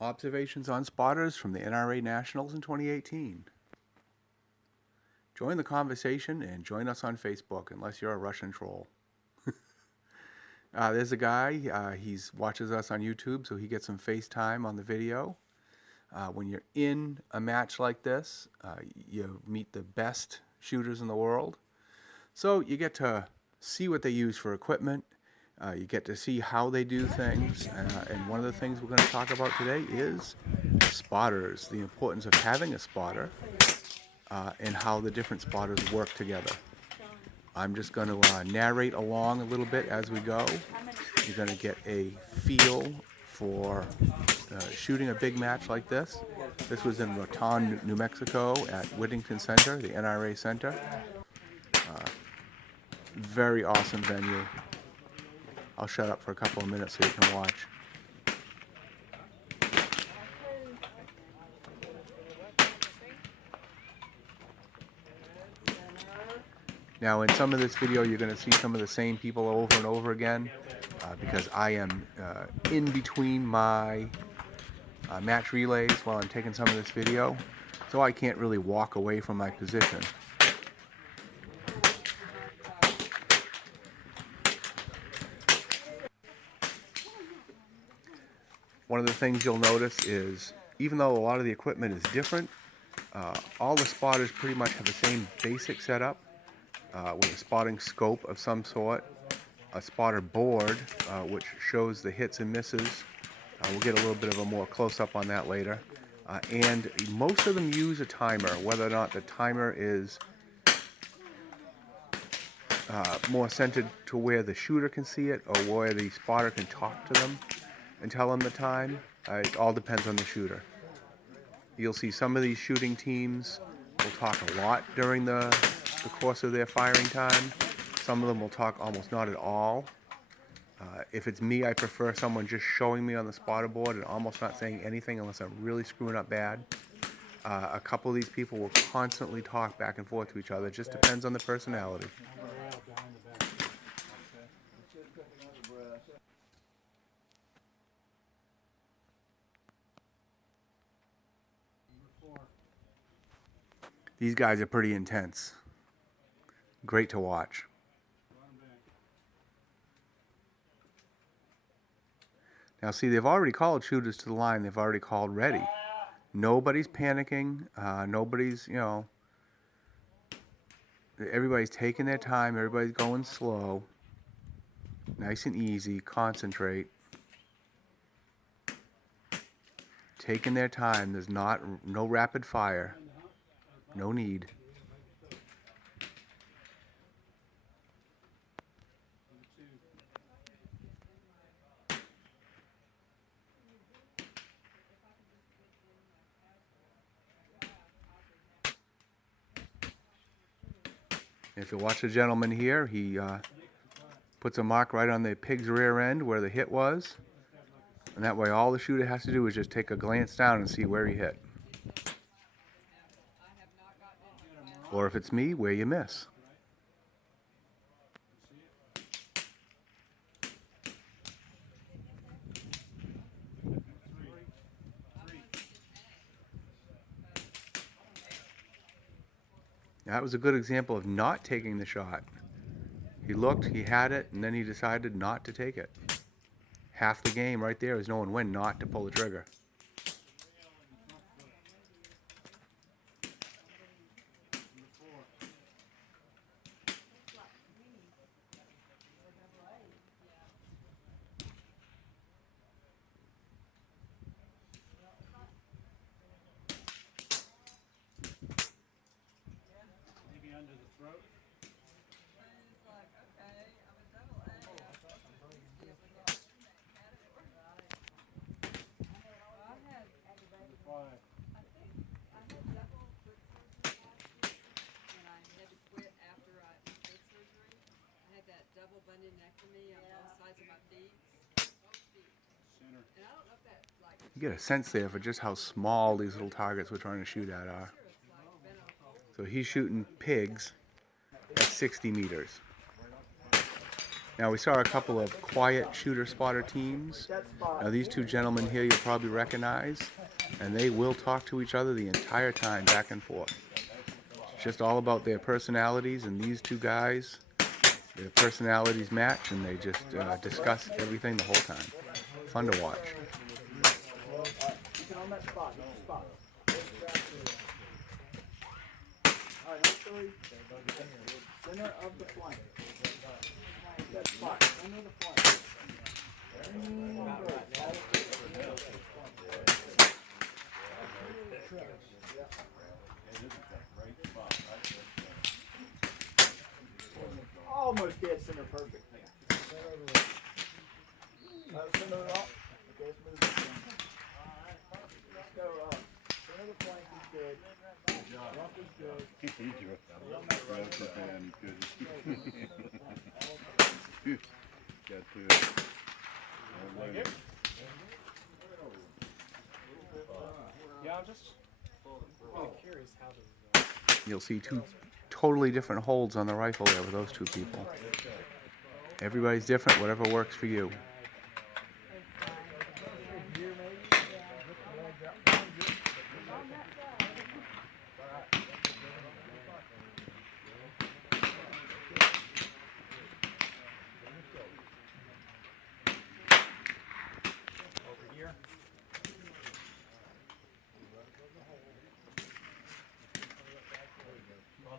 Observations on spotters from the NRA Nationals in 2018. Join the conversation and join us on Facebook, unless you're a Russian troll. There's a guy, he watches us on YouTube, so he gets some FaceTime on the video. When you're in a match like this, you meet the best shooters in the world. So you get to see what they use for equipment. You get to see how they do things. And one of the things we're going to talk about today is spotters, the importance of having a spotter, and how the different spotters work together. I'm just going to narrate along a little bit as we go. You're going to get a feel for shooting a big match like this. This was in Raton, New Mexico at Whittington Center, the NRA Center. Very awesome venue. I'll shut up for a couple of minutes so you can watch. Now in some of this video you're going to see some of the same people over and over again because I am in between my match relays while I'm taking some of this video, so I can't really walk away from my position. One of the things you'll notice is, even though a lot of the equipment is different, all the spotters pretty much have the same basic setup with a spotting scope of some sort, a spotter board which shows the hits and misses. We'll get a little bit of a more close-up on that later. And most of them use a timer, whether or not the timer is more centered to where the shooter can see it or where the spotter can talk to them and tell them the time. It all depends on the shooter. You'll see some of these shooting teams will talk a lot during the course of their firing time. Some of them will talk almost not at all. If it's me, I prefer someone just showing me on the spotter board and almost not saying anything unless I'm really screwing up bad. A couple of these people will constantly talk back and forth to each other. It just depends on the personality. These guys are pretty intense. Great to watch. Now see, they've already called shooters to the line. They've already called ready. Nobody's panicking. Nobody's, everybody's taking their time. Everybody's going slow. Nice and easy. Concentrate. Taking their time. There's no rapid fire. No need. If you watch the gentleman here, he puts a mark right on the pig's rear end where the hit was. And that way all the shooter has to do is just take a glance down and see where he hit. Or if it's me, where you miss. That was a good example of not taking the shot. He looked, he had it, and then he decided not to take it. Half the game right there is knowing when not to pull the trigger. You get a sense there for just how small these little targets we're trying to shoot at are. So he's shooting pigs at 60 meters. Now we saw a couple of quiet shooter spotter teams. Now these two gentlemen here you'll probably recognize, and they will talk to each other the entire time, back and forth. It's just all about their personalities, and these two guys, their personalities match, and they just discuss everything the whole time. Fun to watch. Center of the flank. That spot, center of the flank. Almost dead center, perfect. Center up. Okay, let's move this one. Let's go up. Center of the flank is good. Rump is good. Got to. Yeah, I'm just really curious how this. You'll see two totally different holds on the rifle there with those two people. Everybody's different, whatever works for you.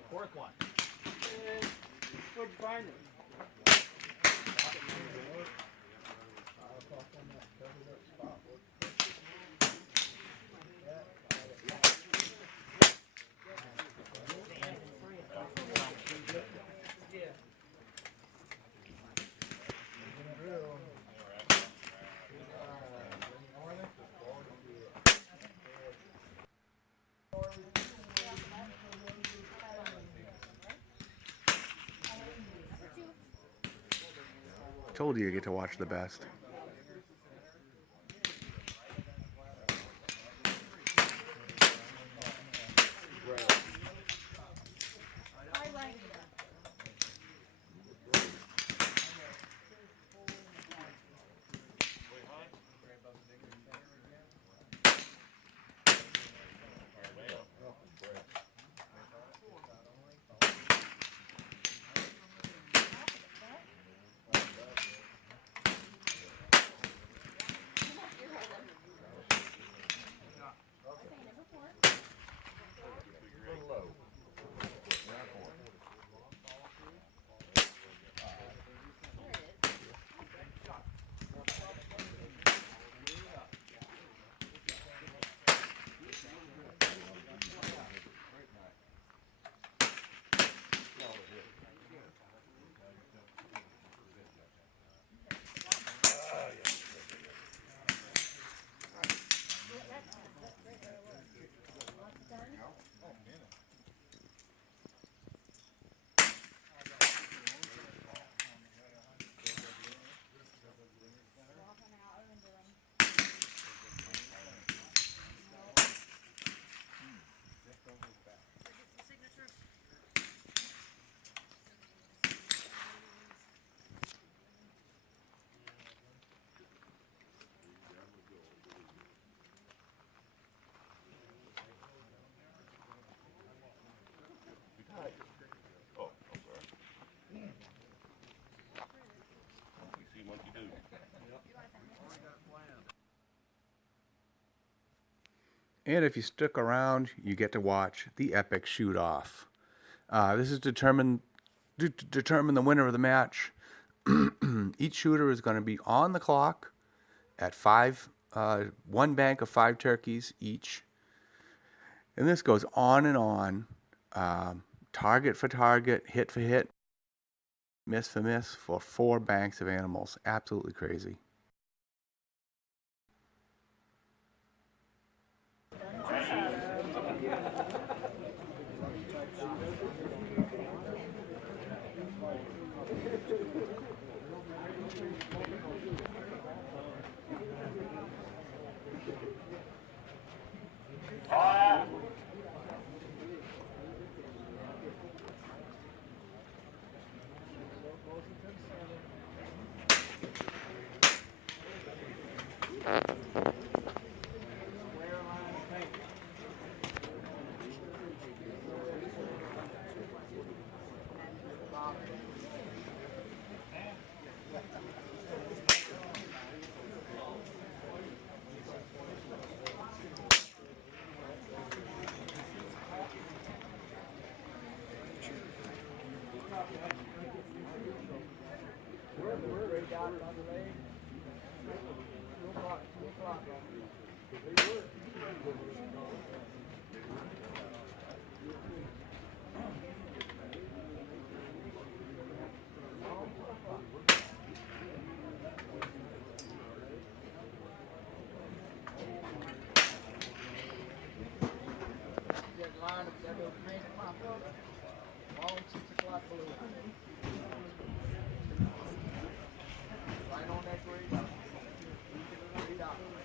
Fourth one. Good binder. Told you get to watch the best. And if you stick around, you get to watch the epic shoot-off. This is to determine the winner of the match. Each shooter is going to be on the clock at one bank of 5 turkeys each. And this goes on and on, target for target, hit for hit, miss for miss for 4 banks of animals. Absolutely crazy. Right on that grade line. Grade line.